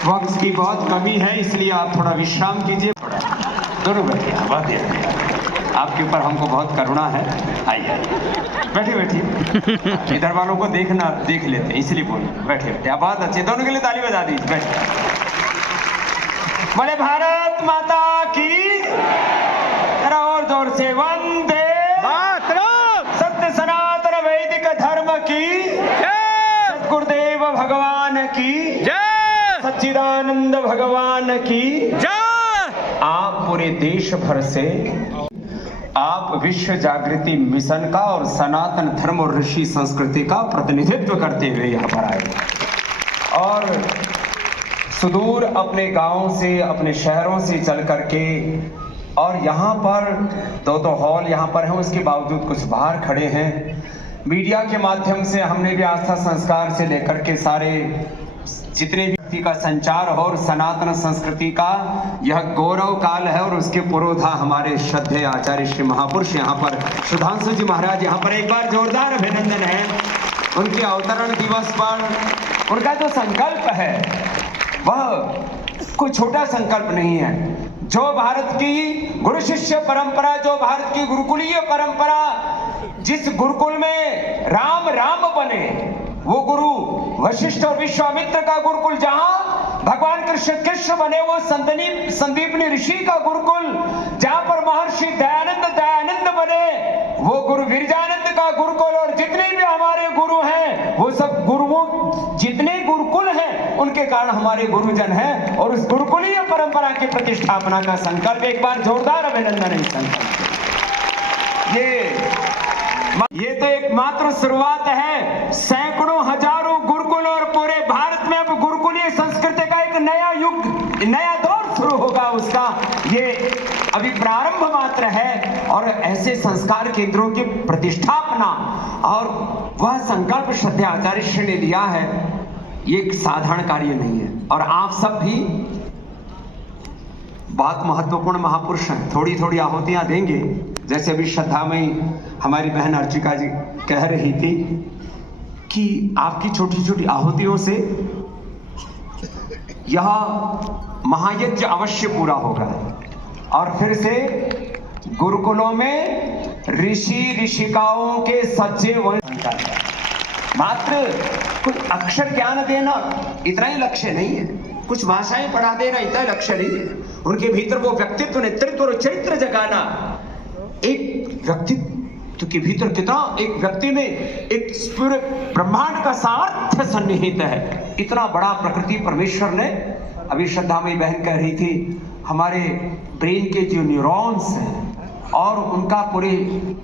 वक्त की बहुत कमी है, इसलिए आप थोड़ा विश्राम कीजिए। दोनों बैठिए, आपके ऊपर हमको बहुत करुणा है। आइए बैठिए बैठिए। इधर वालों को देख लेते हैं, इसलिए बोल बैठिए बैठिए। आप बहुत अच्छे, दोनों के लिए ताली बजा दीजिए। बैठिए। बोले भारत माता की, जरा और जोर से वंदे मातरम। सत्य सनातन वैदिक धर्म की जय। सद्गुरुदेव भगवान की जय। सच्चिदानंद भगवान की जय। आप पूरे देश भर से आप विश्व जागृति मिशन का और सनातन धर्म और ऋषि संस्कृति का प्रतिनिधित्व करते हुए यहाँ पर आए और सुदूर अपने गांवों से, अपने शहरों से चल करके, और यहाँ पर दो हॉल यहाँ पर हैं, उसके बावजूद कुछ बाहर खड़े हैं। मीडिया के माध्यम से हमने भी आस्था संस्कार से लेकर के सारे जितने भी व्यक्ति का संचार हो और सनातन संस्कृति का यह गौरव काल है, और उसके पुरोधा हमारे श्रद्धेय आचार्य श्री महापुरुष यहाँ पर सुधांशु जी महाराज, यहाँ पर एक बार जोरदार अभिनंदन है उनके अवतरण दिवस पर। उनका जो संकल्प है वह कोई छोटा संकल्प नहीं है। जो भारत की गुरु शिष्य परंपरा, जो भारत की गुरुकुलीय परंपरा, जिस गुरुकुल में राम राम बने, वो गुरु वशिष्ठ और विश्वामित्र का गुरुकुल, जहां भगवान कृष्ण बने वो संदीपनी ऋषि का गुरुकुल, जहां पर महर्षि दयानंद बने वो गुरु विरजानंद का गुरुकुल, और जितने भी हमारे गुरु हैं वो सब गुरुओं, जितने गुरुकुल हैं उनके कारण हमारे गुरुजन हैं, और उस गुरुकुलीय परंपरा की प्रतिष्ठापना का संकल्प, एक बार जोरदार अभिनंदन है इस संकल्प। ये तो एक मात्र शुरुआत है। सैकड़ों हजारों गुरुकुल और पूरे भारत में अब गुरुकुलीय संस्कृति का एक नया युग, नया दौर शुरू होगा। उसका ये अभी प्रारंभ मात्र है, और ऐसे संस्कार केंद्रों की प्रतिष्ठापना और वह संकल्प श्रद्धेय आचार्य श्री ने लिया है, ये एक साधारण कार्य नहीं है। और आप सब भी बहुत महत्वपूर्ण महापुरुष हैं, थोड़ी थोड़ी आहुतियां देंगे। जैसे अभी श्रद्धामयी हमारी बहन अर्चिका जी कह रही थी कि आपकी छोटी छोटी आहुतियों से यह महायज्ञ अवश्य पूरा होगा, और फिर से गुरुकुलों में ऋषि ऋषिकाओं के सच्चे वंश, मात्र कुछ अक्षर ज्ञान देना इतना ही लक्ष्य नहीं है, कुछ भाषाएं पढ़ा देना इतना लक्ष्य नहीं है। उनके भीतर वो व्यक्तित्व, नेतृत्व और चरित्र जगाना, एक व्यक्तित्व के भीतर कितना, एक व्यक्ति में एक पूरे ब्रह्मांड का सामर्थ्य सन्निहित है। इतना बड़ा प्रकृति परमेश्वर ने, अभी श्रद्धामयी बहन कह रही थी, हमारे ब्रेन के जो न्यूरॉन्स हैं और उनका पूरे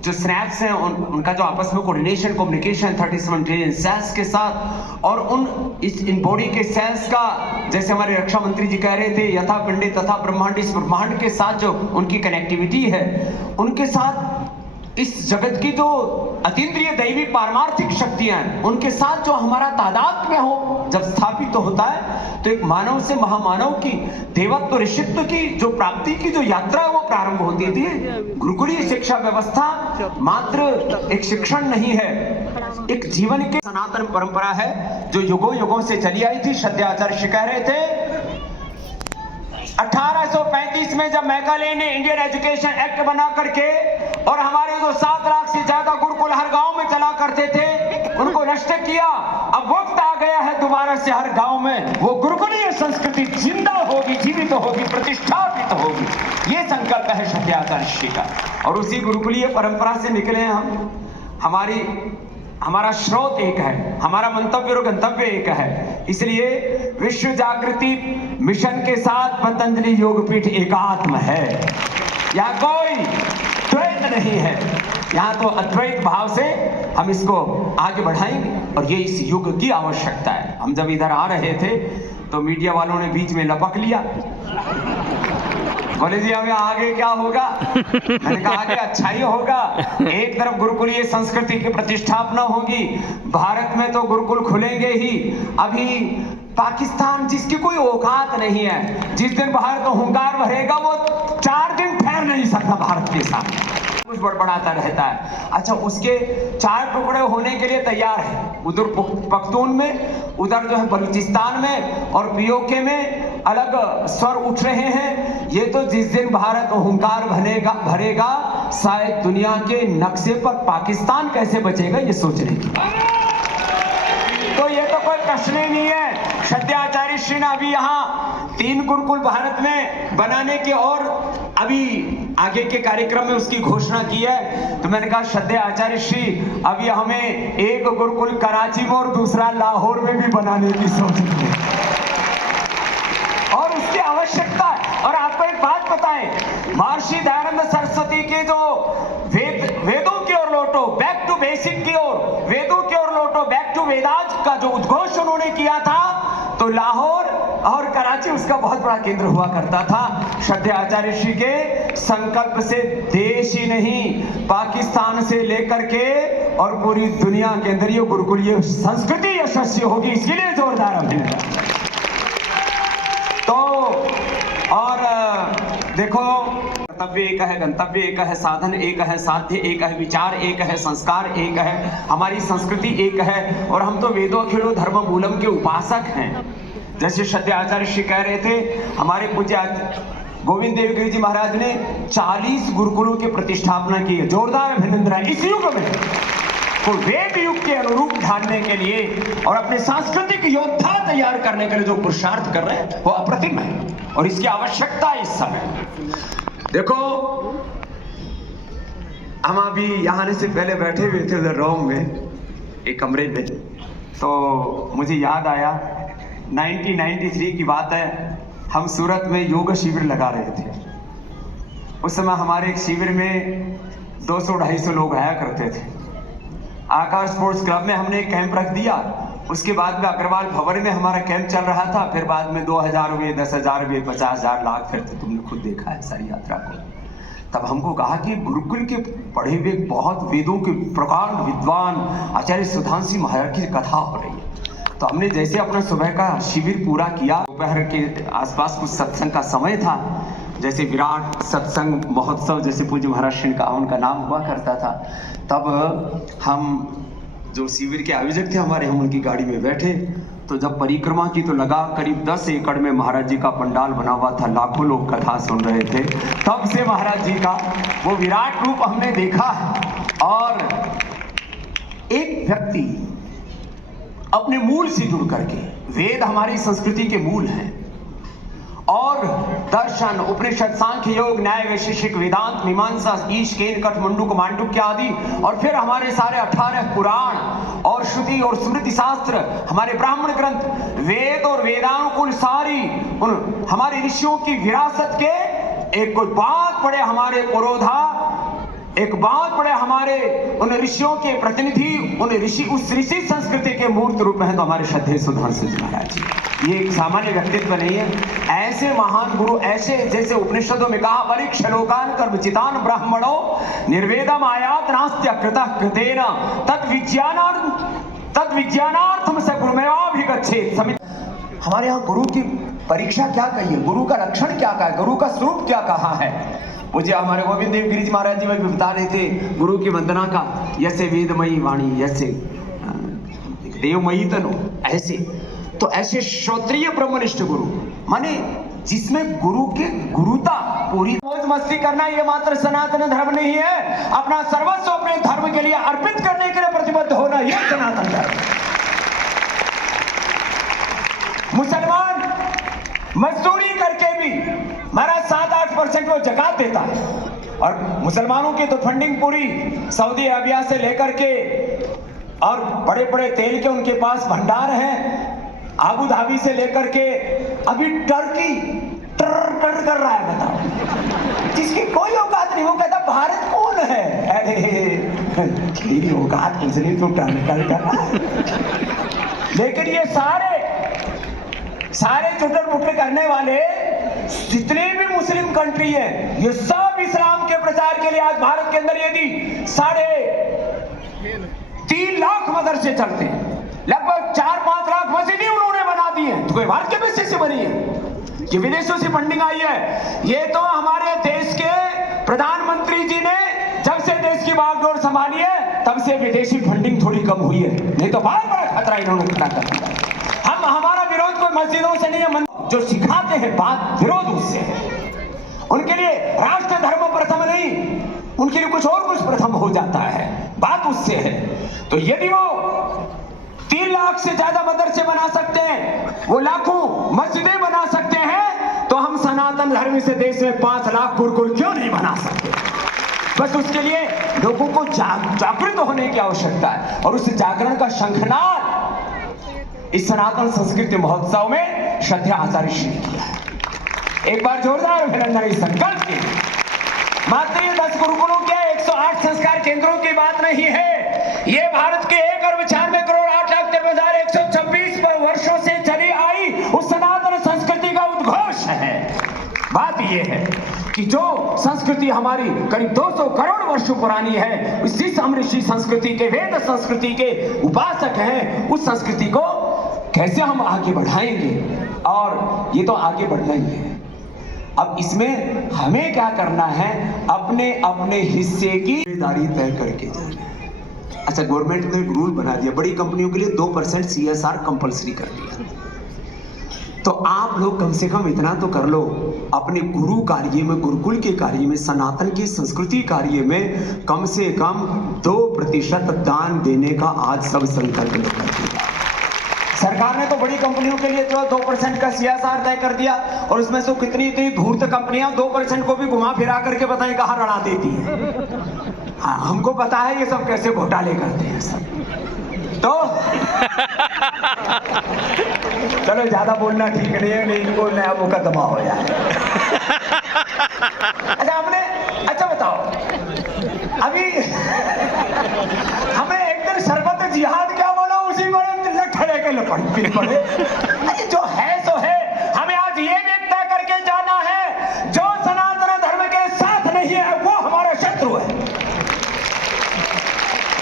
जो स्नैप्स हैं, उनका जो आपस में कोऑर्डिनेशन, कम्युनिकेशन 37 ट्रिलियन सेल्स के साथ, और इन बॉडी के सेल्स का, जैसे हमारे रक्षा मंत्री जी कह रहे थे, यथा पिंडे तथा ब्रह्मांड, इस ब्रह्मांड के साथ जो उनकी कनेक्टिविटी है, उनके साथ इस जगत की जो अतीन्द्रिय दैवी पारमार्थिक शक्तियां हैं, उनके साथ जो हमारा तादात्म्य हो जब स्थापित तो होता है, तो एक मानव से महामानव की, देवत्व ऋषित्व की जो प्राप्ति की जो यात्रा है वो प्रारंभ होती थी। गुरुकुलीय शिक्षा व्यवस्था मात्र एक शिक्षण नहीं है, एक जीवन के सनातन परंपरा है जो युगों युगों से चली आई थी। श्रद्धेय आचार्य श्री कह रहे थे 1835 में जब मैकाले ने इंडियन एजुकेशन एक्ट बना करके, और हमारे जो 7 लाख से ज्यादा गुरुकुल हर गांव में चला करते थे, उनको नष्ट किया। अब वक्त आ गया है दोबारा से हर गांव में वो गुरुकुलीय संस्कृति जिंदा होगी, जीवित होगी, प्रतिष्ठापित होगी। ये संकल्प है श्रद्धेय आचार्य श्री का, और उसी गुरुकुलीय परंपरा से निकले हम। हमारा स्रोत एक है, हमारा मंतव्य और गंतव्य एक है। इसलिए विश्व जागृति मिशन के साथ पतंजलि योगपीठ एकात्म है, यहाँ कोई द्वैत नहीं है, यहाँ तो अद्वैत भाव से हम इसको आगे बढ़ाएंगे, और ये इस युग की आवश्यकता है। हम जब इधर आ रहे थे तो मीडिया वालों ने बीच में लपक लिया, बोले जी हमें आगे क्या होगा। मैंने कहा आगे अच्छा ही होगा। एक तरफ गुरुकुलीय संस्कृति की प्रतिष्ठापना होगी, भारत में तो गुरुकुल खुलेंगे ही। अभी पाकिस्तान, जिसकी कोई औकात नहीं है, जिस दिन भारत को हुंकार भरेगा वो 4 दिन ठहर नहीं सकता भारत के साथ। कुछ बड़बड़ाता रहता है। अच्छा, उसके 4 टुकड़े होने के लिए तैयार है, उधर पख्तून में, उधर जो है बलूचिस्तान में और पीओके में अलग स्वर उठ रहे हैं। ये तो जिस दिन भारत हुंकार भरेगा शायद दुनिया के नक्शे पर पाकिस्तान कैसे बचेगा ये सोचने की। तो ये तो कोई प्रश्न ही नहीं है। श्रद्धेय आचार्य श्री ने अभी यहाँ 3 गुरुकुल भारत में बनाने के और अभी आगे के कार्यक्रम में उसकी घोषणा की है। तो मैंने कहा श्रद्धेय आचार्य श्री, अभी हमें एक गुरुकुल कराची में और दूसरा लाहौर में भी बनाने की सोच है और उसकी आवश्यकता है। और आपको एक बात बताएं, महर्षि दयानंद सरस्वती के जो वेदों की ओर लौटो, बैक टू बेसिक की ओर, वेदों की ओर लौटो, बैक टू वेदांत का जो उद्घोष उन्होंने किया था, तो लाहौर और कराची उसका बहुत बड़ा केंद्र हुआ करता था। श्रद्धेय आचार्य श्री के संकल्प से देश ही नहीं, पाकिस्तान से लेकर के और पूरी दुनिया के अंदर ये गुरुकुल, ये संस्कृति यशस्वी होगी, इसके लिए जोरदार अभिनंदन। तो और देखो, कर्तव्य एक है, गंतव्य एक है, साधन एक है, साध्य एक है, विचार एक है, संस्कार एक है, हमारी संस्कृति एक है और हम तो वेदो अखिलो धर्म मूलम के उपासक हैं। जैसे श्रद्धेय आचार्य श्री कह रहे थे, हमारे पूज्य गोविंद देवगिरी जी महाराज ने 40 गुरुकुलों की प्रतिष्ठापना की है। जोरदार अभिनंदन है। इस युग में तो वेद युग के अनुरूप ढालने के लिए और अपने सांस्कृतिक योद्धा तैयार करने के लिए जो पुरुषार्थ कर रहे हैं वो अप्रतिम है और इसकी आवश्यकता है इस समय। देखो, हम अभी यहाँ आने से पहले बैठे हुए थे उधर रोम में एक कमरे में, तो मुझे याद आया 1993 की बात है। हम सूरत में योग शिविर लगा रहे थे। उस समय हमारे एक शिविर में 200-250 लोग आया करते थे। आकाश स्पोर्ट्स क्लब में हमने एक कैंप रख दिया। उसके बाद में अग्रवाल भवन में हमारा कैंप चल रहा था। फिर बाद में 2000 हुए, 10,000 हुए, 50,000, लाख फिर थे। तुमने खुद देखा है सारी यात्रा को। तब हमको कहा कि गुरुकुल के पढ़े हुए बहुत वेदों के प्रकांड विद्वान आचार्य सुधांशु महाराज की कथा हो रही है। तो हमने जैसे अपना सुबह का शिविर पूरा किया, दोपहर के आसपास कुछ सत्संग का समय था, जैसे विराट सत्संग महोत्सव जैसे पूज्य महाराज श्री का उनका नाम हुआ करता था। तब हम जो शिविर के आयोजक थे हमारे, हम उनकी गाड़ी में बैठे। तो जब परिक्रमा की तो लगा करीब 10 एकड़ में महाराज जी का पंडाल बना हुआ था, लाखों लोग कथा सुन रहे थे। तब से महाराज जी का वो विराट रूप हमने देखा। और एक व्यक्ति अपने मूल से जुड़ करके, वेद हमारी संस्कृति के मूल हैं और दर्शन, उपनिषद, सांख्य, योग, न्याय, वैशेषिक, वेदांत, मीमांसा, ईश, केन, कठ, मुंडुक, मांडुक्य आदि, और फिर हमारे सारे 18 पुराण और श्रुति और स्मृति शास्त्र, हमारे ब्राह्मण ग्रंथ, वेद और वेदानुकूल सारी उन हमारे ऋषियों की विरासत के एक बहुत बड़े हमारे पुरोधा, एक बहुत बड़े हमारे उन ऋषियों के प्रतिनिधि, उन ऋषि, उस ऋषि संस्कृति के मूर्त रूप में है तो हमारे श्रद्धेय सुधांशु जी महाराज जी। ये एक सामान्य व्यक्तित्व नहीं है। ऐसे महान गुरु, ऐसे जैसे उपनिषदों में कहा, परीक्ष लोकान कर्मचितान ब्राह्मणो निर्वेदम आयात नास्त्य कृतः कृतेन तद विज्ञानार्थम स गुरुमेवाभिगच्छेत्। हमारे यहाँ गुरु की परीक्षा क्या कही है, गुरु का लक्षण क्या कहा है, गुरु का स्वरूप क्या कहा है। मुझे हमारे गोविंद देवगिरी जी महाराज जी भी बता रहे थे गुरु की वंदना का, यसे वेदमयी वाणी यसे देवमयी तनु, ऐसे। तो ऐसे श्रोत्रिय ब्रह्मनिष्ठ गुरु माने जिसमें गुरु के गुरुता पूरी। मौज मस्ती करना ये मात्र सनातन धर्म नहीं है। अपना सर्वस्व अपने धर्म के लिए अर्पित करने के लिए प्रतिबद्ध होना यह सनातन धर्म। मुसलमान मजदूरी करके भी महाराज 7-8% वो जकात देता है और मुसलमानों की तो फंडिंग पूरी सऊदी अरबिया से लेकर के और बड़े बड़े तेल के उनके पास भंडार हैं, आबू धाबी से लेकर के अभी टर्की टर कर रहा है। बताओ, जिसकी कोई औकात नहीं। वो कहता भारत कौन है? अरे तेरी औकात कुछ नहीं, तू टर कर रहा है। लेकिन ये सारे चुटर पुटर करने वाले जितने भी मुस्लिम कंट्री है, ये सब इस्लाम के प्रचार के लिए आज भारत के अंदर यदि 3.5 लाख मदरसे चलते हैं, लगभग 4-5 लाख मस्जिदें उन्होंने बना दी है, तो कोई भारत के पैसे से बनी है कि विदेशों से फंडिंग आई है? ये तो हमारे देश के प्रधानमंत्री जी ने जब से देश की बागडोर संभाली है तब से विदेशी फंडिंग थोड़ी कम हुई है, नहीं तो बहुत बड़ा खतरा इन्होंने खड़ा कर दिया। हमारा विरोध कोई मस्जिदों से नहीं है, जो सिखाते हैं बात विरोध उससे है। उनके लिए राष्ट्र धर्म प्रथम नहीं, उनके लिए कुछ और कुछ प्रथम हो जाता है, बात उससे है। तो यदि वो 3 लाख से ज्यादा मदरसे बना सकते हैं, वो लाखों मस्जिदें बना सकते हैं, तो हम सनातन धर्म से देश में 5 लाख गुरुकुल क्यों नहीं बना सकते? बस उसके लिए लोगों को जागृत होने की आवश्यकता है, और उस जागरण का शंखनाद इस सनातन संस्कृति महोत्सव में श्रद्धा आचार्य श्री ने किया है। एक बार जोरदार अभिनंदन इस संकल्प के। मात्र ये 10 गुरुकुलों के 108 संस्कार केंद्रों की बात नहीं है, ये भारत के 1,96,08,53,126 वर्षों से चली आई उस सनातन संस्कृति का उद्घोष है। बात यह है कि जो संस्कृति हमारी करीब 200 करोड़ वर्षों पुरानी है, उसी ऋषि संस्कृति के, वेद संस्कृति के उपासक हैं, उस संस्कृति को कैसे हम आगे बढ़ाएंगे? और ये तो आगे बढ़ना ही है। अब इसमें हमें क्या करना है? अपने अपने हिस्से की जिम्मेदारी तय करके जाना। अच्छा, गवर्नमेंट ने एक रूल बना दिया, बड़ी कंपनियों के लिए 2% CSR कंपलसरी कर दिया। तो आप लोग कम से कम इतना तो कर लो, अपने गुरु कार्य में, गुरुकुल के कार्य में, सनातन की संस्कृति कार्य में कम से कम 2% दान देने का आज सब संकल्प लेकर। सरकार ने तो बड़ी कंपनियों के लिए जो 2% का CSR तय कर दिया, और उसमें से कितनी धूर्त कंपनियां 2% को भी घुमा फिरा करके पता नहीं कहां लड़ा देती है। हाँ, हमको पता है ये सब कैसे घोटाले करते हैं सब। तो चलो ज्यादा बोलना ठीक नहीं है, नहीं इनको नया मुकदमा हो जाए। अच्छा बताओ, अभी हमें एक दिन शरबत जिहाद क्या बोला, उसी में खड़े के लपट पड़े। जो है सो है, हमें आज ये भी तय करके जाना है, जो सनातन धर्म के साथ नहीं है वो हमारा शत्रु है,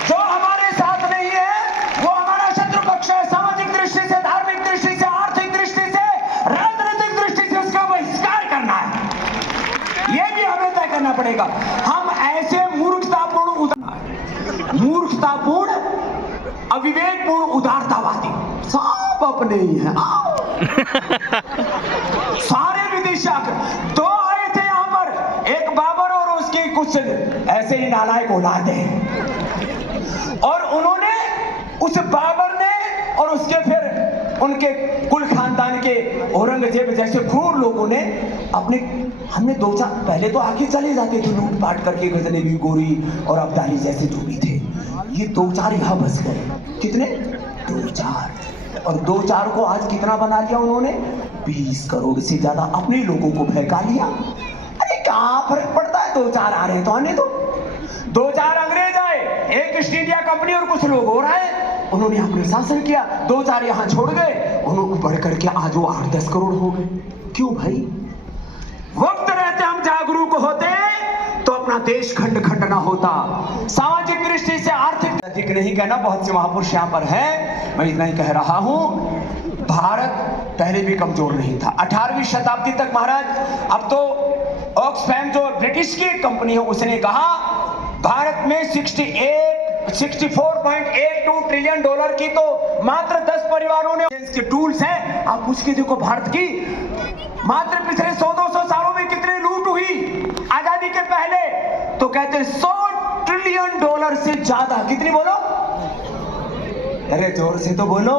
जो हमारे साथ नहीं है वो हमारा शत्रु पक्ष है। सामाजिक दृष्टि से, धार्मिक दृष्टि से, आर्थिक दृष्टि से, राजनीतिक दृष्टि से उसका बहिष्कार करना है, ये भी हमें तय करना पड़ेगा। हम ऐसे मूर्खतापूर्ण अविवेकपूर्ण उदारतावादी सब अपने ही हैं। सारे विदेशी आकर 2 आए थे यहां पर, एक बाबर और उसके कुछ ऐसे ही नालायक औलाद हैं, और उन्होंने उस बाबर ने और उसके फिर उनके कुल खानदान के औरंगजेब जैसे क्रूर लोगों ने हमने 2-4 पहले तो आगे चले जाते थे लूटपाट करके, गजनवी, गोरी और अब्दाली जैसे जो भी थे, ये 2-4 यहां बस गए। कितने? 2-4। और 2-4 को आज कितना बना लिया उन्होंने? 20 करोड़ से ज्यादा अपने लोगों को बहका लिया। अरे क्या फर्क पड़ता है, 2-4 आ रहे हैं तो आने दो। 2-4 अंग्रेज आए, एक ईस्ट इंडिया कंपनी और कुछ लोग और आए, उन्होंने अपने शासन किया, 2-4 यहां छोड़ गए, उन्होंने बढ़ करके आज वो 8-10 करोड़ हो गए। क्यों भाई? वक्त रहते हम जागरूक होते तो अपना देश खंड खंड ना होता। सामाजिक दृष्टि से, आर्थिक अधिक नहीं कहना, बहुत से महापुरुष यहाँ पर हैं, मैं इतना ही कह रहा हूं। भारत पहले भी कमजोर नहीं था, 18वीं शताब्दी तक महाराज। अब तो ऑक्सफैम जो ब्रिटिश की कंपनी है, उसने कहा भारत में 64.82 ट्रिलियन डॉलर की तो मात्र 10 परिवारों ने इसके टूल्स हैं। आप पूछ के देखो भारत की मात्र पिछले 100-200 सालों में कितनी लूट हुई आजादी के पहले, तो कहते 100 ट्रिलियन डॉलर से ज्यादा। कितनी बोलो? अरे जोर से तो बोलो।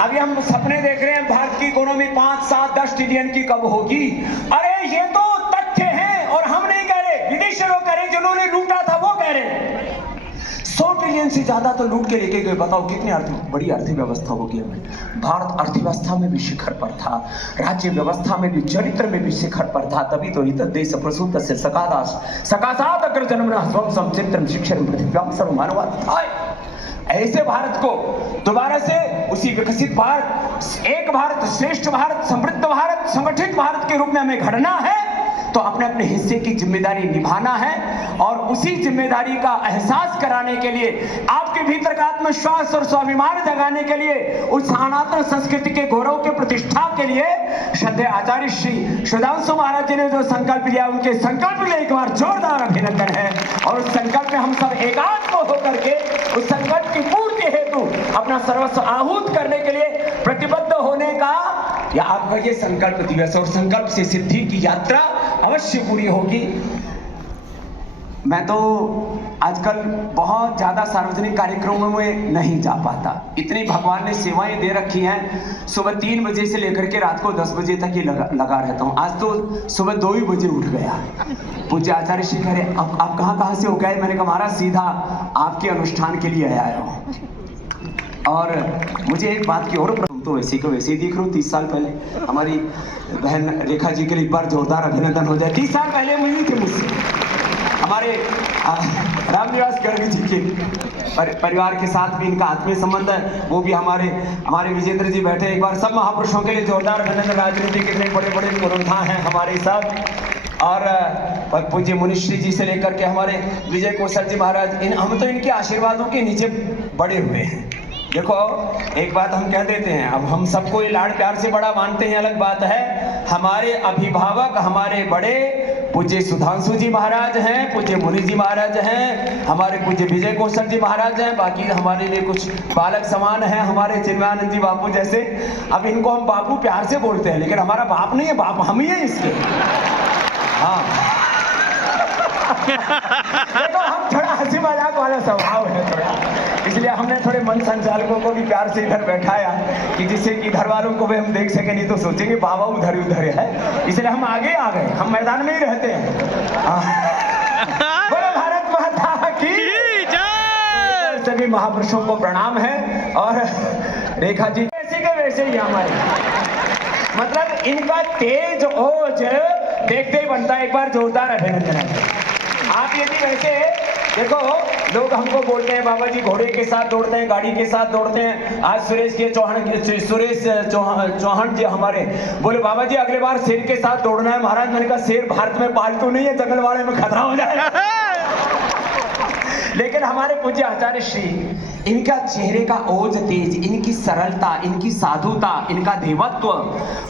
अभी हम सपने देख रहे हैं भारत की इकोनॉमी 5, 7, 10 ट्रिलियन की कब होगी। अरे ये तो तथ्य है, और हम नहीं कह रहे, विदेशी लोग कह रहे, जिन्होंने लूटा था वो कह रहे। 100 ट्रिलियन से ज्यादा तो लूट के लेके गए। बताओ कितनी बड़ी अर्थव्यवस्था होगी। भारत अर्थव्यवस्था में भी शिखर पर था, राज्य व्यवस्था में भी, चरित्र में भी शिखर पर था। तभी तो हित देश प्रसूत से सकाशात अग्र जन्मना स्वम संचित्रम शिक्षण पृथ्व्याम सर्वमानवाय। ऐसे भारत को दोबारा से उसी विकसित भारत, एक भारत, श्रेष्ठ भारत, समृद्ध भारत, संगठित भारत के रूप में हमें घड़ना है। तो अपने अपने हिस्से की जिम्मेदारी निभाना है। और उसी जिम्मेदारी का एहसास कराने के लिए, आपके भीतर का आत्मविश्वास और स्वाभिमान जगाने के लिए, उस सनातन संस्कृति के गौरव के प्रतिष्ठा के लिए श्रद्धेय आचार्य श्री सुधांशु महाराज जी ने जो संकल्प लिया, उनके संकल्प में एक बार जोरदार अभिनंदन है। और उस संकल्प में हम सब एकात्म होकर के उस संकल्प की पूर्ति हेतु अपना सर्वस्व आहूत करने के लिए प्रतिबद्ध होने का या आपका ये संकल्प दिवस, और संकल्प से सिद्धि की यात्रा अवश्य पूरी होगी। मैं तो आजकल बहुत ज्यादा सार्वजनिक कार्यक्रमों में नहीं जा पाता, इतनी भगवान ने सेवाएं दे रखी हैं। सुबह 3 बजे से लेकर के रात को 10 बजे तक ही लगा रहता हूँ। आज तो सुबह 2 ही बजे उठ गया। पूज्य आचार्य श्री कह रहे आप कहाँ से हो गए? मैंने कहा महाराज सीधा आपके अनुष्ठान के लिए आया हूँ। और मुझे एक बात की और, तो वैसे को वैसे ही देख रहा हूँ। 30 साल पहले हमारी बहन रेखा जी के लिए एक बार जोरदार अभिनंदन हो जाए। 30 साल पहले मिली थी मुझसे हमारे रामनिवास गर्ग जी के परिवार के साथ भी इनका आत्मीय संबंध है। वो भी हमारे विजेंद्र जी बैठे। एक बार सब महापुरुषों के लिए जोरदार अभिनंदन। राजनीति के इतने बड़े बड़े पुरोधा हैं हमारे साथ। और पूज्य मुनिश्री जी से लेकर के हमारे विजय कौशल जी महाराज, हम तो इनके आशीर्वादों के नीचे बड़े हुए हैं। देखो एक बात हम कह देते हैं, अब हम सबको ये लाड़ प्यार से बड़ा मानते हैं, अलग बात है। हमारे अभिभावक, हमारे बड़े पूज्य सुधांशु जी महाराज हैं, पूज्य मुनि जी महाराज हैं, हमारे पूज्य विजय कौशल जी महाराज हैं। बाकी हमारे लिए कुछ बालक समान हैं, हमारे चिन्मयानंद जी बापू जैसे। अब इनको हम बापू प्यार से बोलते हैं, लेकिन हमारा बाप नहीं है, बाप हम ही है इसके। हाँ देखो हम थोड़ा हंसी मजाक वाला स्वभाव है थोड़ा, इसलिए हमने थोड़े मन संचालकों को भी प्यार से इधर बैठाया कि जिससे कि घर वालों को भी हम देख सके, नहीं तो सोचेंगे बाबा उधर उधर है। इसलिए हम आगे आ गए, हम मैदान में ही रहते हैं। बोलो भारत माता की जय। सभी महापुरुषों को प्रणाम है। और रेखा जी वैसे के वैसे ही हमारे, मतलब इनका तेज ओज देखते ही बनता है। एक बार जोरदार अभिनंदन है। आप यदि वैसे देखो, लोग हमको बोलते हैं बाबा जी घोड़े के साथ दौड़ते हैं, गाड़ी के साथ दौड़ते हैं। आज सुरेश चौहान जी हमारे बोले बाबा जी अगले बार शेर के साथ दौड़ना है। महाराज मैंने कहा शेर भारत में पालतू नहीं है, जंगलवाड़े में खतरा हो जाएगा। लेकिन हमारे पूज्य आचार्य श्री, इनका चेहरे का ओज तेज, इनकी सरलता, इनकी साधुता, इनका देवत्व,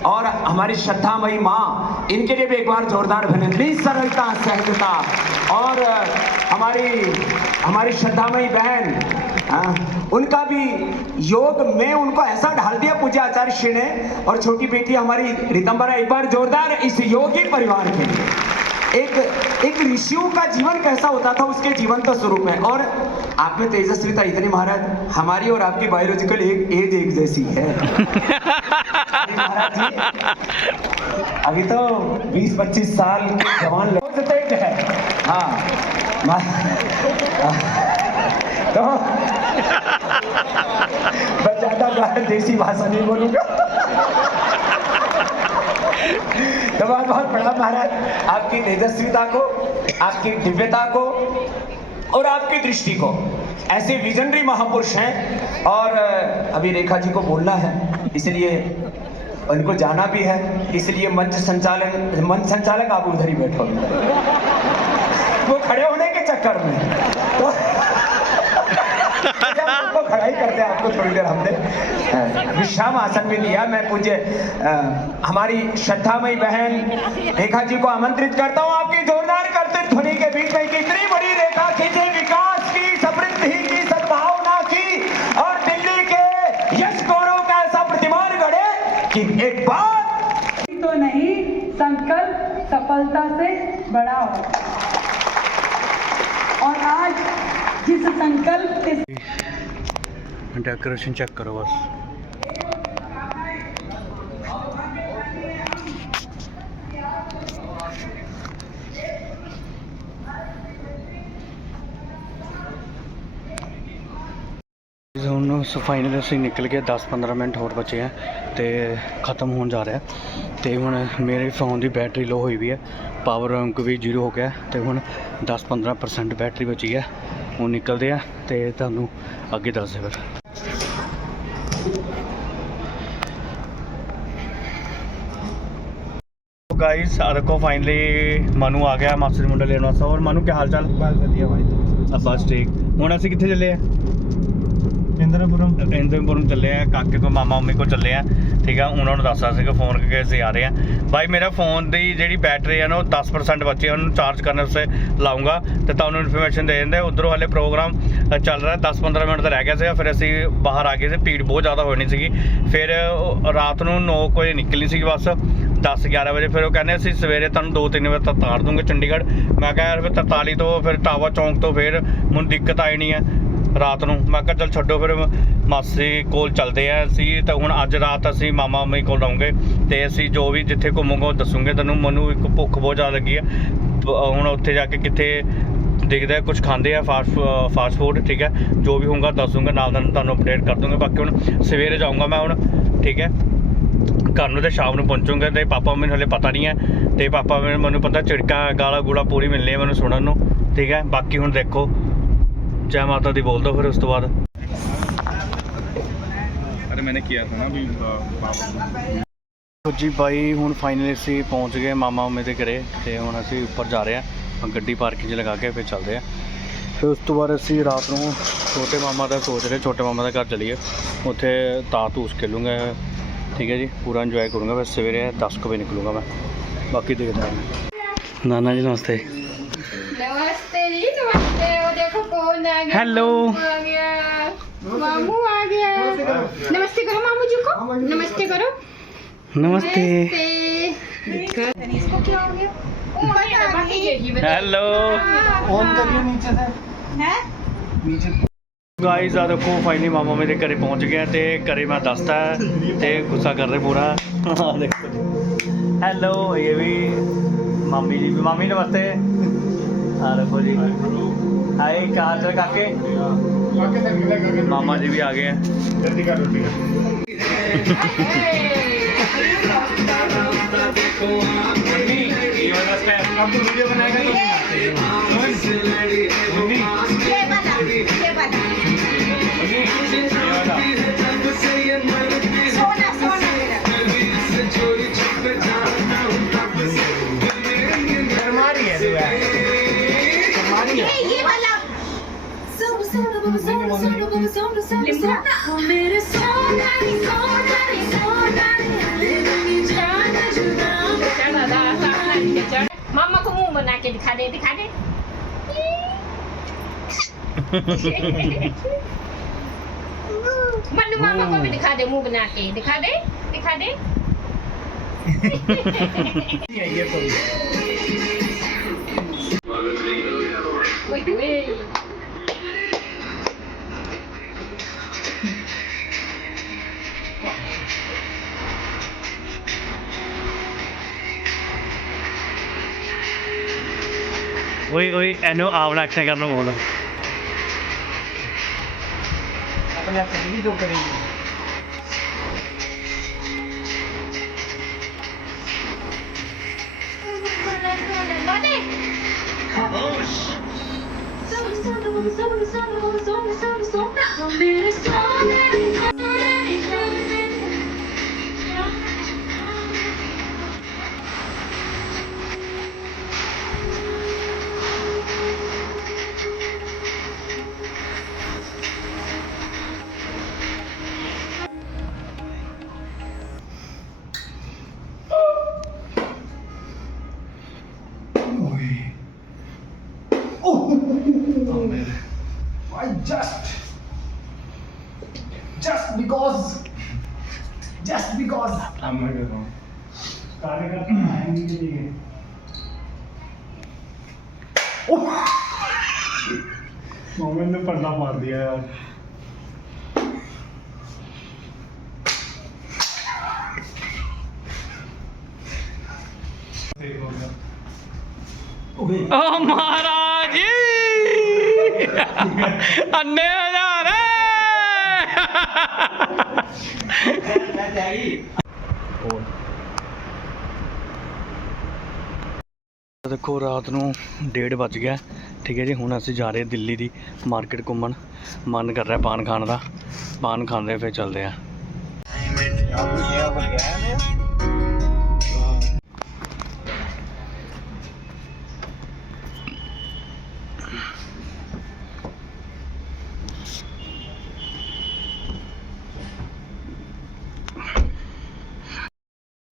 और हमारी श्रद्धामयी माँ, इनके लिए भी एक बार जोरदार अभिनंदन। सरलता, सहजता, और हमारी श्रद्धामयी बहन, उनका भी योग में उनको ऐसा ढाल दिया पूज्य आचार्य श्री ने। और छोटी बेटी हमारी रितंबरा, एक बार जोरदार इस योगी परिवार के लिए। एक ऋषियों का जीवन कैसा होता था उसके जीवंत स्वरूप में। और आप में तेजस्विता इतनी महाराज, हमारी और आपकी बायोलॉजिकल एज एक जैसी है। महाराज जी अभी तो 20-25 साल के जवान लोग है। हाँ तो मैं ज्यादा देसी भाषा नहीं बोलूंगा। तो बहुत बहुत प्रणाम महाराज, आपकी तेजस्विता को, आपकी दिव्यता को और आपकी दृष्टि को। ऐसे विजनरी महापुरुष हैं। और अभी रेखा जी को बोलना है, इसलिए उनको जाना भी है, इसलिए मंच संचालक आप उधर ही बैठो। वो खड़े होने के चक्कर में तो आपको खड़ा ही करते हैं। आपको थोड़ी देर हमने विश्राम आसन में दिया। मैं पूज्य हमारी श्रद्धामयी बहन रेखा जी को आमंत्रित करता हूँ आपकी जोरदार करते ध्वनि के बीच में। कितनी बड़ी रेखा खींचे, विकास की, समृद्धि की, सद्भावना की, और दिल्ली के यश गौरव का ऐसा प्रतिमान गढ़े कि एक बात तो नहीं, संकल्प सफलता से बड़ा हो। और आज जिस संकल्प के डेकोरेशन चेक करो बस। ਹੁਣ ਫਾਈਨਲ ਅਸੀਂ ਨਿਕਲ ਗਏ, 10-15 ਮਿੰਟ ਹੋਰ ਬਚੇ ਆ ਤੇ ख़त्म ਹੋਣ ਜਾ ਰਿਹਾ। ਤੇ ਹੁਣ ਮੇਰੇ फ़ोन ਦੀ ਬੈਟਰੀ ਲੋ ਹੋਈ ਵੀ ਹੈ, ਪਾਵਰ ਬੈਂਕ ਵੀ 0 ਹੋ ਗਿਆ ਤੇ ਹੁਣ 10-15% ਬੈਟਰੀ ਬਚੀ ਹੈ। ਹੁਣ ਨਿਕਲਦੇ ਆ ਤੇ ਤੁਹਾਨੂੰ ਅੱਗੇ ਦੱਸਦੇ ਫਿਰ। गाइस आ देखो फाइनली मनु आ गया मासी मुंडा लेने वास्ते। और मनु क्या हाल चाल? बस ਵਧੀਆ भाई बस ठीक। ਹੁਣ ਅਸੀਂ ਕਿੱਥੇ ਚੱਲੇ ਆ? ਇੰਦਰਪੁਰਮ ਚੱਲੇ ਆ, ਕਾਕੇ ਕੋ ਮਾਮਾ ਮੰਮੀ ਕੋ ਚੱਲੇ ਆ। ਠੀਕ ਆ, ਉਹਨਾਂ ਨੂੰ ਦੱਸਦਾ ਸੀਗਾ ਫੋਨ ਕਰਕੇ ਅਸੀਂ ਆ ਰਹੇ ਆ। ਭਾਈ ਮੇਰਾ ਫੋਨ ਦੀ ਜਿਹੜੀ ਬੈਟਰੀ ਆ ਨਾ ਉਹ 10% ਬਚੀ ਆ, ਉਹਨੂੰ ਚਾਰਜ ਕਰਨ ਵਾਸਤੇ ਲਾਉਂਗਾ ਤੇ ਤੁਹਾਨੂੰ ਇਨਫੋਰਮੇਸ਼ਨ ਦੇ ਦਿੰਦੇ। ਉਧਰੋਂ ਹਲੇ ਪ੍ਰੋਗਰਾਮ ਚੱਲ ਰਿਹਾ, 10-15 ਮਿੰਟ ਦਾ ਰਹਿ ਗਿਆ ਸੀਗਾ। ਫਿਰ ਅਸੀਂ ਬਾਹਰ ਆ ਗਏ ਸੀ, ਭੀੜ ਬਹੁਤ ਜ਼ਿਆਦਾ ਹੋਣੀ ਸੀਗੀ। ਫਿਰ ਰਾਤ ਨੂੰ 9 ਵਜੇ ਨਿਕਲਣੀ ਸੀਗੀ ਬੱਸ, 10-11 ਵਜੇ। ਫਿਰ ਉਹ ਕਹਿੰਦੇ ਅਸੀਂ ਸਵੇਰੇ ਤੁਹਾਨੂੰ 2-3 ਵਜੇ ਤੱਕ ਤਾਰ ਦੂੰਗੇ ਚੰਡੀਗੜ੍ਹ। ਮੈਂ ਕਿਹਾ ਯਾਰ ਫਿਰ 43 ਤੋਂ ਫਿਰ ਟਾਵਾ ਚੌਂਕ ਤੋਂ ਫਿਰ ਮੈਨੂੰ ਦਿੱਕਤ ਆਣੀ ਹੈ ਰਾਤ ਨੂੰ। ਮੈਂ ਕਿਹਾ ਚੱਲ ਛੱਡੋ, ਫਿਰ ਮਾਸੀ ਕੋਲ ਚੱਲਦੇ ਆ ਅਸੀਂ। ਤਾਂ ਹੁਣ ਅੱਜ ਰਾਤ ਅਸੀਂ ਮਾਮਾ ਮੰਮੀ ਕੋਲ ਰਹੋਗੇ ਤੇ ਅਸੀਂ ਜੋ ਵੀ ਜਿੱਥੇ ਘੁੰਮੂਗੇ ਉਹ ਦੱਸੂਗੇ ਤੈਨੂੰ। ਮੈਨੂੰ ਇੱਕ ਭੁੱਖ ਬਹੁਤ ਜ਼ਿਆਦਾ ਲੱਗੀ ਹੈ, ਹੁਣ ਉੱਥੇ ਜਾ ਕੇ ਕਿੱਥੇ ਦੇਖਦੇ ਆ ਕੁਝ ਖਾਂਦੇ ਆ ਫਾਸਟ ਫੂਡ। ਠੀਕ ਹੈ, ਜੋ ਵੀ ਹੋਊਗਾ ਦੱਸ ਦੂੰਗਾ, ਨਾਲ ਨਾਲ ਤੁਹਾਨੂੰ ਅਪਡੇਟ ਕਰ ਦੂੰਗਾ। ਬਾਕੀ ਹੁਣ ਸਵੇਰੇ ਜਾਊਂਗਾ ਮੈਂ ਹੁਣ। ਠੀਕ ਹੈ, ਘਰ ਨੂੰ ਤੇ ਸ਼ਾਮ ਨੂੰ ਪਹੁੰਚੂੰਗਾ ਤੇ ਪਾਪਾ ਮੈਨੂੰ ਹਲੇ ਪਤਾ ਨਹੀਂ ਹੈ। ਤੇ ਪਾਪਾ ਮੈਨੂੰ ਪਤਾ ਝਿੜਕਾਂ ਗਾਲਾਂ ਗੂੜਾ ਪੂਰੀ ਮਿਲਣੀ ਹੈ ਮੈਨੂੰ ਸੁਣਨ ਨੂੰ। ਠੀਕ ਹੈ, ਬਾਕੀ ਹੁਣ ਦੇਖੋ। जय माता दी बोल दो फिर उस तो बाद। अरे मैंने किया था ना अभी जी भाई ਹੁਣ ਫਾਈਨਲੀ ਅਸੀਂ ਪਹੁੰਚ ਗਏ ਮਾਮਾ ਮੰਮੀ ਦੇ ਘਰੇ ਤੇ ਹੁਣ ਅਸੀਂ ਉੱਪਰ ਜਾ ਰਹੇ ਹਾਂ ਗੱਡੀ ਪਾਰਕਿੰਗ 'ਚ ਲਗਾ ਕੇ ਫਿਰ ਚੱਲਦੇ ਹਾਂ। ਫਿਰ ਉਸ ਤੋਂ ਬਾਅਦ ਅਸੀਂ ਰਾਤ ਨੂੰ ਛੋਟੇ ਮਾਮਾ ਦਾ ਸੋਚ ਰਹੇ ਛੋਟੇ ਮਾਮਾ ਦਾ ਘਰ ਚਲੀਏ, ਉੱਥੇ ਤਾਸ਼ ਖੇਲੂੰਗਾ। ਠੀਕ ਹੈ ਜੀ, ਪੂਰਾ ਇੰਜੋਏ ਕਰੂੰਗਾ। ਫਿਰ ਸਵੇਰੇ 10 ਵਜੇ ਨਿਕਲੂੰਗਾ मैं। बाकी देखते हैं। नाना जी नमस्ते। नमस्ते जी, नमस्ते। वो देखो कौन आ गया। हेलो। आ गया, मामू आ गया। नमस्ते करो मामू जी को, नमस्ते करो। नमस्ते। इसको क्या हो गया? पता नहीं। हेलो। ऑन करिए नीचे से हैं? नीचे गाइस आ देखो फाइनली मामा मेरे घरे पहुंच गया ते घरे मैं दसता ते गुस्सा कर रहे पूरा। देखो जी, हेलो। ये भी मामी जी भी। मामी नमस्ते। हाँ देखो जी, हाय क्या हाल चाल काके? मामा जी भी आ गए हैं। जल्दी कर रोटी अब तो वीडियो बनाएगा तो ये वाला सोना सोना हमारी है ये वाला सोना सोना सोना सोना सोना सोना मेरे सोना सोना सोना मामा को मुंह बना के दिखा दे, दिखा दे। मन्नू मामा को भी दिखा दे, मुंह बना के दिखा दे, दिखा दे। ये तो वही वही एनो आवड़ा एक्शन करना बोला। अपने आप ही तो करेंगे। I just because I'm not going कार्यकर्ता आएंगे के लिए मोमेंट ने पल्ला मार दिया यार। ओ महाराज अन्ने हजार देखो रात ਨੂੰ 1:30 ਵੱਜ ਗਿਆ। ठीक है जी, ਹੁਣ ਅਸੀਂ ਜਾ ਰਹੇ ਦਿੱਲੀ ਦੀ ਮਾਰਕੀਟ ਘੁੰਮਣ। ਮਨ ਕਰ ਰਿਹਾ ਪਾਨ ਖਾਣ ਦਾ, ਪਾਨ ਖਾਂਦੇ ਫਿਰ ਚੱਲਦੇ ਆ।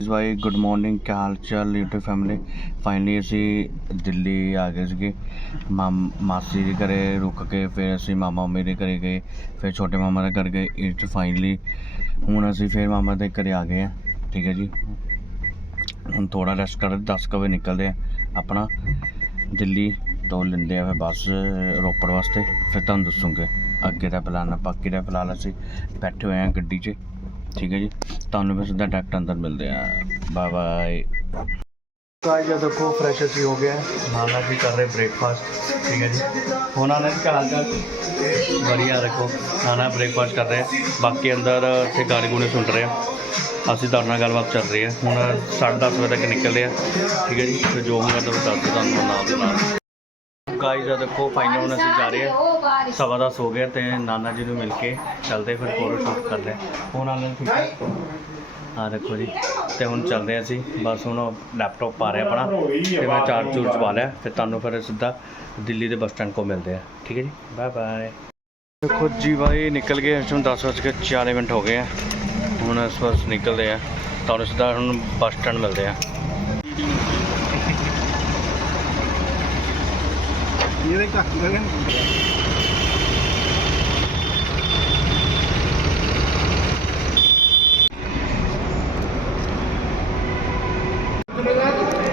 भाई गुड मॉर्निंग, क्या हाल चाल यूट्यूब फैमिली। फाइनली ਅਸੀਂ ਦਿੱਲੀ ਆ ਗਏ ਸੀਗੇ। ਮਾਸੀ ਦੇ ਘਰੇ ਰੁਕ ਕੇ ਫਿਰ ਅਸੀਂ ਮਾਮਾ ਮੇਰੇ ਘਰੇ ਗਏ, ਫਿਰ ਛੋਟੇ ਮਾਮਾ ਦੇ ਘਰ ਗਏ। ਇਹ 'ਚ ਫਾਈਨਲੀ ਹੁਣ ਅਸੀਂ ਫਿਰ ਮਾਮਾ ਦੇ ਘਰੇ ਆ ਗਏ ਆ। ਠੀਕ ਹੈ ਜੀ, ਹੁਣ ਥੋੜਾ ਰੈਸਟ ਕਰ 10 ਕੁ ਵਜੇ ਨਿਕਲਦੇ ਆ ਆਪਣਾ ਦਿੱਲੀ ਤੋਂ, ਲੈਂਦੇ ਆ ਫਿਰ ਬੱਸ ਰੋਪੜ ਵਾਸਤੇ। ਫਿਰ ਤੁਹਾਨੂੰ ਦੱਸੂਗੇ ਅੱਗੇ ਦਾ ਪਲਾਨ। ਬਾਕੀ ਦਾ ਫਿਲਹਾਲ ਅਸੀਂ ਬੈਠੇ ਹੋਏ ਹਾਂ ਗੱਡੀ 'ਚ। ठीक है जी, ਤੁਹਾਨੂੰ ਫਿਰ ਸਿੱਧਾ ਡਾਇਰੈਕਟ ਅੰਦਰ ਮਿਲਦੇ ਆ। Bye bye guys. देखो फ्रेश ਅਸੀਂ ਹੋ ਗਏ नाना जी कर रहे ब्रेकफास्ट। ठीक है जी, ਹੁਣ ਆने का हाल चाल बढ़िया। देखो नाना ब्रेकफास्ट कर रहे हैं, बाकी अंदर ਇੱਥੇ ਗਾਣੇ ਗੁਣੇ ਸੁਣ ਰਹੇ ਆ। ਅਸੀਂ ਤੁਹਾਡੇ ਨਾਲ ਗੱਲਬਾਤ ਚੱਲ ਰਹੀ ਹੈ। ਹੁਣ 10:30 ਵਜੇ ਤੱਕ ਨਿਕਲਦੇ ਆ। ਠੀਕ ਹੈ ਜੀ, ਫਿਰ ਜੋ ਹੋਊਗਾ ਤਾਂ ਦੱਸਦੇ ਤੁਹਾਨੂੰ ਨਾਲ ਦੇ ਨਾਲ। गाइस देखो फाइनल ਹੁਣ ਅਸੀਂ ਜਾ ਰਹੇ ਹਾਂ 10:15 ਹੋ ਗਿਆ ਤੇ ਨਾਨਾ ਜੀ ਨੂੰ ਮਿਲ ਕੇ ਚੱਲਦੇ ਫਿਰ ਫੋਟੋ ਸ਼ੂਟ ਕਰਦੇ ਹਾਂ। ਹੁਣ ਆਨੰਦ ਠੀਕ ਹੈ। ਹਾਂ ਦੇਖੋ ਜੀ, ਤੇ ਹੁਣ ਚੱਲਦੇ ਹਾਂ ਅਸੀਂ। ਬਸ ਹੁਣ ਲੈਪਟਾਪ ਪਾ ਰਿਹਾ ਆਪਣਾ ਤੇ ਮੈਂ ਚਾਰਜ ਚੂਰਜ ਪਾ ਲਿਆ। ਫਿਰ ਤੁਹਾਨੂੰ ਫਿਰ ਸਿੱਧਾ ਦਿੱਲੀ ਦੇ ਬੱਸ ਸਟੈਂਡ ਕੋਲ ਮਿਲਦੇ ਆ। ਠੀਕ ਹੈ ਜੀ, ਬਾਏ ਬਾਏ। ਦੇਖੋ ਜੀ ਭਾਈ ਨਿਕਲ ਗਏ। ਹੁਣ 10:40 ਹੋ ਗਏ ਆ। ਹੁਣ ਇਸ ਬਸ ਨਿਕਲਦੇ ਆ, ਤੁਹਾਨੂੰ ਸਿੱਧਾ ਹੁਣ ਬੱਸ ਸਟੈਂਡ ਮਿਲਦੇ ਆ। ये देखा गगन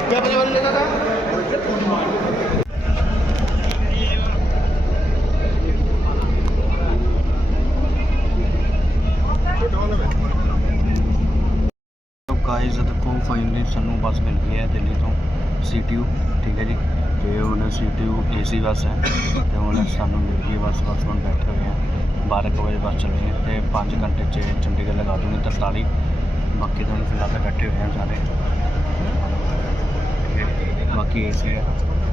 क्या परिवार लेता था। गाइस देखो फाइनली सानू बस मिल गई है दिल्ली तो CTU। ठीक है जी, तो ਹੁਣ CTU AC ਬੱਸ ਹੈ ਤੇ ਹੁਣ ਸਾਨੂੰ ਮਿਲ ਗਈ ਬੱਸ। ਹੁਣ ਬੈਠੇ ਹੋਏ ਹਾਂ 12 ਵਜੇ ਬੱਸ ਚੱਲਣੀ ਹੈ ਤੇ 5 ਘੰਟੇ 'ਚ ਚੰਡੀਗੜ੍ਹ ਲਗਾ ਦੂੰਗੀ 43। ਬਾਕੀ ਤਾਂ ਫਿਲਹਾਲ ਤਾਂ ਬੈਠੇ ਹੋਏ ਹਾਂ ਸਾਰੇ। ਬਾਕੀ AC ਹੈ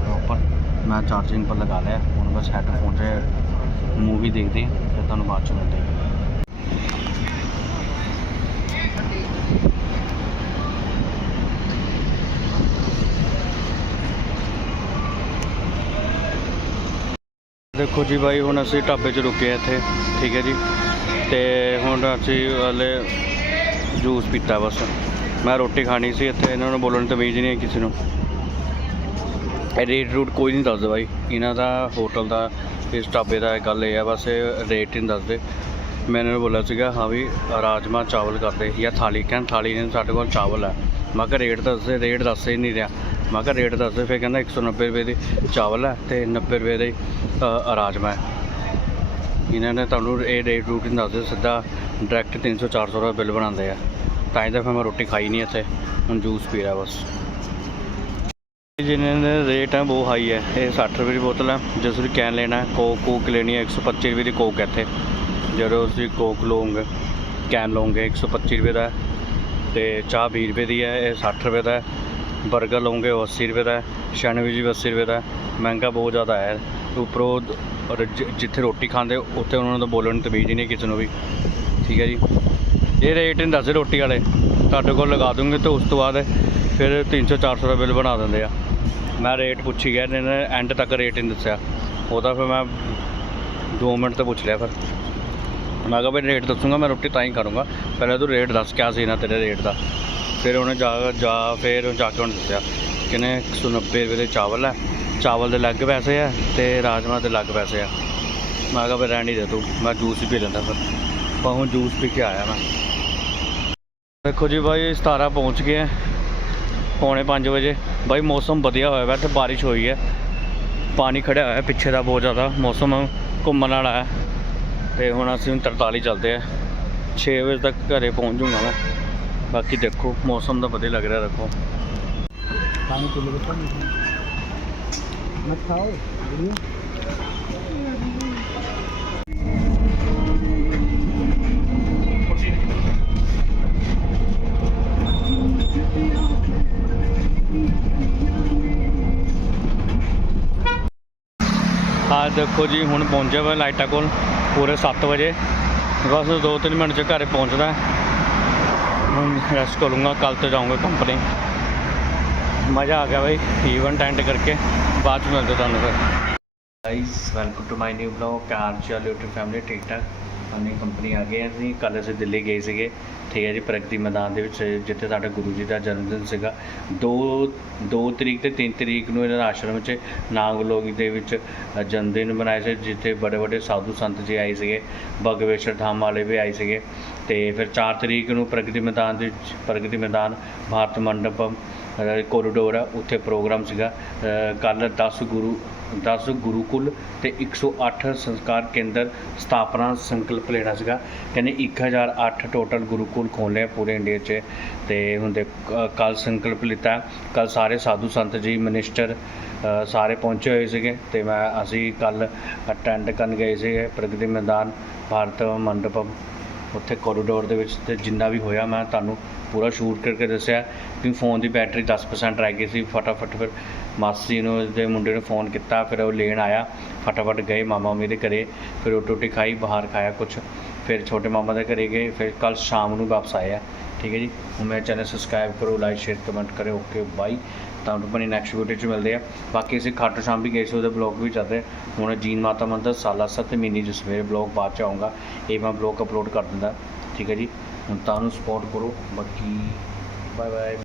ਪ੍ਰੋਪਰ। ਮੈਂ ਚਾਰਜਿੰਗ ਪਰ ਲਗਾ ਲਿਆ। ਹੁਣ ਬਸ ਹੈਡਫੋਨ 'ਚ ਮੂਵੀ ਦੇਖਦੇ ਫਿਰ ਤੁਹਾਨੂੰ ਬਾਅਦ 'ਚ ਮਿਲਦੇ। देखो जी भाई ਹੁਣ ਅਸੀਂ ਢਾਬੇ 'ਚ ਰੁਕੇ ਆ ਇੱਥੇ। ਠੀਕ ਹੈ ਜੀ, ਤੇ ਹੁਣ ਅਸੀਂ ਹਲੇ ਜੂਸ ਪੀਤਾ ਬਸ। ਮੈਂ ਰੋਟੀ ਖਾਣੀ ਸੀ ਇੱਥੇ। ਇਹਨਾਂ ਨੂੰ ਬੋਲਣ ਤਮੀਜ਼ ਨਹੀਂ ਹੈ ਕਿਸੇ ਨੂੰ। ਰੇਟ ਰੂਟ ਕੋਈ ਨਹੀਂ ਦੱਸਦਾ ਬਾਈ ਇਹਨਾਂ ਦਾ, ਹੋਟਲ ਦਾ, ਇਸ ਢਾਬੇ ਦਾ। ਗੱਲ ਇਹ ਆ ਬਸ ਰੇਟ ਨਹੀਂ ਦੱਸਦੇ। ਮੈਂ ਇਹਨਾਂ ਨੂੰ ਬੋਲਿਆ ਸੀਗਾ ਹਾਂ ਵੀ ਰਾਜਮਾ ਚਾਵਲ ਕਰਦੇ ਜਾਂ ਥਾਲੀ। ਕਹਿੰਦੇ ਥਾਲੀ ਨਹੀਂ, ਸਾਡੇ ਕੋਲ ਚਾਵਲ ਹੈ। ਮੈਂ ਕਿਹਾ ਰੇਟ ਦੱਸਦੇ, ਰੇਟ ਦੱਸ ਹੀ ਨਹੀਂ ਰਿਹਾ। ਮੈਂ ਕਿਹਾ ਰੇਟ ਦੱਸਦੇ, ਫਿਰ ਕਹਿੰਦਾ 190 ਰੁਪਏ ਦੀ ਚਾਵਲ ਹੈ ਤੇ 90 ਰੁਪਏ ਦੇ ਰਾਜਮਾ ਹੈ। ਇਹਨਾਂ ਨੇ ਤੁਹਾਨੂੰ ਇਹ ਰੇਟ ਰੂਟ ਨਹੀਂ ਦੱਸਦੇ, ਸਿੱਧਾ ਡਾਇਰੈਕਟ 300-400 ਰੁਪਏ ਬਿੱਲ ਬਣਾਉਂਦੇ ਆ। ਤਾਂ ਹੀ ਤਾਂ ਫਿਰ ਮੈਂ ਰੋਟੀ ਖਾਈ ਨਹੀਂ ਇੱਥੇ। ਹੁਣ ਜੂਸ ਪੀ ਰਿਹਾ ਬਸ। ਜਿਹਨਾਂ ਦੇ ਰੇਟ ਹੈ ਬਹੁਤ ਹਾਈ ਹੈ। ਇਹ 60 ਰੁਪਏ ਦੀ ਬੋਤਲ ਹੈ। ਜੇ ਤੁਸੀਂ ਕੈਨ ਲੈਣਾ ਕੋਕ ਲੈਣੀ ਹੈ 125 ਰੁਪਏ ਦੀ ਕੋਕ ਹੈ ਇੱਥੇ। ਜਦੋਂ ਤੁਸੀਂ ਕੋਕ ਲਓਗੇ ਕੈਨ ਲਓਗੇ 125 ਰੁਪਏ ਦਾ। ਤੇ ਚਾਹ 20 ਰੁਪਏ ਦੀ ਹੈ, ਇਹ 60 ਰੁਪਏ ਦਾ। ਬਰਗਰ ਲਓਗੇ ਉਹ 80 ਰੁਪਏ ਦਾ। ਸੈਂਡਵਿਚ ਵੀ 80 ਰੁਪਏ ਦਾ। ਮਹਿੰਗਾ ਬਹੁਤ ਜ਼ਿਆਦਾ ਹੈ। ਉੱਪਰੋਂ ਜਿੱਥੇ ਰੋਟੀ ਖਾਂਦੇ ਉੱਥੇ ਉਹਨਾਂ ਨੂੰ ਤਾਂ ਬੋਲਣ ਦੀ ਤਮੀਜ਼ ਹੀ ਨਹੀਂ ਕਿਸੇ ਨੂੰ ਵੀ। ਠੀਕ ਹੈ ਜੀ, ਇਹ ਰੇਟ ਨਹੀਂ ਦੱਸਦੇ ਰੋਟੀ ਵਾਲੇ। ਤੁਹਾਡੇ ਕੋਲ ਲਗਾ ਦੂੰਗੇ ਤਾਂ ਉਸ ਤੋਂ ਬਾਅਦ ਫਿਰ 300-400 ਦਾ ਬਿੱਲ ਬਣਾ ਦਿੰਦੇ ਆ। ਮੈਂ ਰੇਟ ਪੁੱਛੀ ਗਿਆ, ਇਹਨਾਂ ਨੇ ਐਂਡ ਤੱਕ ਰੇਟ ਨਹੀਂ ਦੱਸਿਆ। ਉਹਦਾ ਫਿਰ ਮੈਂ 2 ਮਿੰਟ ਤੇ ਪੁੱਛ ਲਿਆ। ਫਿਰ ਮੈਂ ਕਿਹਾ ਭਾਈ ਰੇਟ ਦੱਸੂਗਾ ਮੈਂ ਰੋਟੀ ਤਾਂ ਹੀ ਕਰੂੰਗਾ, ਪਹਿਲਾਂ ਤੂੰ ਰੇਟ ਦੱਸ ਕਿਆ ਸੀ ਨਾ ਤੇਰੇ ਰੇਟ ਦਾ। ਫਿਰ ਉਹਨੇ ਫਿਰ ਜਾ ਕੇ ਉਹਨੇ ਦੱਸਿਆ ਕਿਨੇ 190 ਰੁਪਏ ਦੇ ਚਾਵਲ ਹੈ। ਚਾਵਲ ਦੇ ਅਲੱਗ ਪੈਸੇ ਆ ਤੇ ਰਾਜਮਾ ਦੇ ਅਲੱਗ ਪੈਸੇ ਆ। ਮੈਂ ਕਿਹਾ ਫਿਰ ਰਹਿਣ ਹੀ ਦੇ ਤੂੰ, ਮੈਂ ਜੂਸ ਹੀ ਪੀ ਲੈਂਦਾ। ਫਿਰ ਪਰ ਹੁਣ ਜੂਸ ਪੀ ਕੇ ਆਇਆ ਮੈਂ। ਦੇਖੋ ਜੀ ਭਾਈ 17 ਪਹੁੰਚ ਗਏ 4:45 ਵਜੇ। ਭਾਈ ਮੌਸਮ ਵਧੀਆ ਹੋਇਆ ਵਾ, ਇੱਥੇ ਬਾਰਿਸ਼ ਹੋਈ ਹੈ। ਪਾਣੀ ਖੜਿਆ ਹੋਇਆ ਪਿੱਛੇ ਦਾ ਬਹੁਤ ਜ਼ਿਆਦਾ। ਮੌਸਮ ਘੁੰਮਣ ਵਾਲਾ ਹੈ। ਤੇ ਹੁਣ ਅਸੀਂ 43 ਚੱਲਦੇ ਆ। 6 ਵਜੇ ਤੱਕ ਘਰੇ ਪਹੁੰਚ ਜੂੰਗਾ ਮੈਂ। ਬਾਕੀ ਦੇਖੋ ਮੌਸਮ ਤਾਂ ਵਧੀਆ ਲੱਗ ਰਿਹਾ। ਦੇਖੋ हाँ देखो जी ਹੁਣ ਪਹੁੰਚਿਆ ਵਾ ਲਾਈਟਾਂ ਕੋਲ ਪੂਰੇ 7 ਵਜੇ। ਬਸ 2-3 ਮਿੰਟ 'ਚ ਘਰ ਪਹੁੰਚਦਾ। ਹੁਣ ਰੈਸਟ ਕਰੂँगा, कल तो जाऊँगा कंपनी। मज़ा आ गया भाई इवेंट एंड करके। बाद में मिलते तुहानूं फिर। Guys welcome to my new blog. क्या हाल चाल यूट्यूब फैमिली, ठीक ठाक। अपनी कंपनी आ गए ਅਸੀਂ। ਕੱਲ੍ਹ ਅਸੀਂ ਦਿੱਲੀ ਗਏ ਸੀਗੇ ਠੀਕ ਹੈ ਜੀ। ਪ੍ਰਗਤੀ ਮੈਦਾਨ ਦੇ ਵਿੱਚ ਜਿੱਥੇ ਸਾਡੇ ਗੁਰੂ ਜੀ ਦਾ ਜਨਮ ਦਿਨ ਸੀਗਾ। 2 ਤਰੀਕ ਤੇ 3 ਤਰੀਕ ਨੂੰ ਇਹਨਾਂ ਦਾ ਆਸ਼ਰਮ 'ਚ ਨਾਗਲੋਗੀ ਦੇ ਵਿੱਚ ਜਨਮ ਦਿਨ ਮਨਾਇਆ ਸੀ, ਜਿੱਥੇ ਬੜੇ ਬੜੇ ਸਾਧੂ ਸੰਤ ਜੀ ਆਏ ਸੀਗੇ, ਬਗਵੇਸ਼ਰ ਧਾਮ ਵਾਲੇ ਵੀ ਆਏ ਸੀਗੇ। ਤੇ ਫਿਰ 4 ਤਰੀਕ ਨੂੰ ਪ੍ਰਗਤੀ ਮੈਦਾਨ ਭਾਰਤ ਮੰਡਪਮ ਕੋਰੀਡੋਰ ਆ, ਉੱਥੇ ਪ੍ਰੋਗਰਾਮ ਸੀਗਾ। ਕੱਲ੍ਹ 10 ਗੁਰੂਕੁਲ ਤੇ 108 ਸੰਸਕਾਰ ਕੇਂਦਰ ਸਥਾਪਨਾ ਸੰਕਲਪ ਲੈਣਾ ਸੀਗਾ। ਕਹਿੰਦੇ 1008 ਟੋਟਲ ਗੁਰੂਕੁਲ ਖੋਲ੍ਹੇ ਪੂਰੇ ਇੰਡੀਆ 'ਚ। ਤੇ ਹੁਣ ਦੇ ਕੱਲ੍ਹ ਸੰਕਲਪ ਲਿੱਤਾ। ਕੱਲ੍ਹ ਸਾਰੇ ਸਾਧੂ ਸੰਤ ਜੀ, ਮਿਨਿਸਟਰ ਸਾਰੇ ਪਹੁੰਚੇ ਹੋਏ ਸੀਗੇ। ਤੇ ਅਸੀਂ ਕੱਲ੍ਹ ਅਟੈਂਡ ਕਰਨ ਗਏ ਸੀਗੇ ਪ੍ਰਗਤੀ ਮੈਦਾਨ ਭਾਰਤ ਮੰਡਪਮ ਉੱਥੇ ਕੋਰੀਡੋਰ ਦੇ ਵਿੱਚ। ਤੇ ਜਿੰਨਾ ਵੀ ਹੋਇਆ ਮੈਂ ਤੁਹਾਨੂੰ ਪੂਰਾ ਸ਼ੂਟ ਕਰਕੇ ਦੱਸਿਆ, ਕਿ ਫ਼ੋਨ ਦੀ ਬੈਟਰੀ 10% ਰਹਿ ਗਈ ਸੀ। ਫਟਾਫਟ ਫਿਰ ਮਾਸੀ ਨੂੰ ਦੇ ਮੁੰਡੇ ਨੂੰ ਫ਼ੋਨ ਕੀਤਾ, ਫਿਰ ਉਹ ਲੈਣ ਆਇਆ। ਫਟਾਫਟ ਗਏ ਮਾਮਾ ਮੇਰੇ ਘਰੇ, ਫਿਰ ਰੋਟੀ ਖਾਈ, ਬਾਹਰ ਖਾਇਆ ਕੁਛ, ਫਿਰ ਛੋਟੇ ਮਾਮਾ ਦੇ ਘਰੇ ਗਏ, ਫਿਰ ਕੱਲ੍ਹ ਸ਼ਾਮ ਨੂੰ ਵਾਪਸ ਆਏ ਆ। ਠੀਕ ਹੈ ਜੀ। ਹੁਣ ਮੇਰੇ ਚੈਨਲ ਸਬਸਕ੍ਰਾਈਬ ਕਰੋ, ਲਾਈਕ ਸ਼ੇਅਰ ਕਮੈਂਟ ਕਰਿਓ। ਓਕੇ ਬਾਈ, ਤੁਹਾਨੂੰ ਆਪਣੀ ਨੈਕਸਟ ਵੀਡੀਓ 'ਚ ਮਿਲਦੇ ਆ। ਬਾਕੀ ਅਸੀਂ ਖਾਟੂ ਸ਼ਾਮ ਵੀ ਗਏ ਸੀ, ਉਹਦੇ ਬਲੌਗ ਵੀ ਚੱਲਦੇ। ਹੁਣ ਜੀਨ ਮਾਤਾ ਮੰਦਰ ਸਾਲਾਸਰ ਤੇ ਮਿੰਨੀ ਜਸਵੇਰ ਬਲੌਗ ਬਾਅਦ 'ਚ ਆਊਂਗਾ, ਇਹ ਮੈਂ ਬਲੌਗ ਅਪਲੋਡ ਕਰ ਦਿੰਦਾ। ਠੀਕ ਹੈ ਜੀ। ਹੁਣ ਤੁਹਾਨੂੰ ਸਪੋਰਟ ਕਰੋ। ਬਾਕੀ ਬਾਏ ਬਾਏ।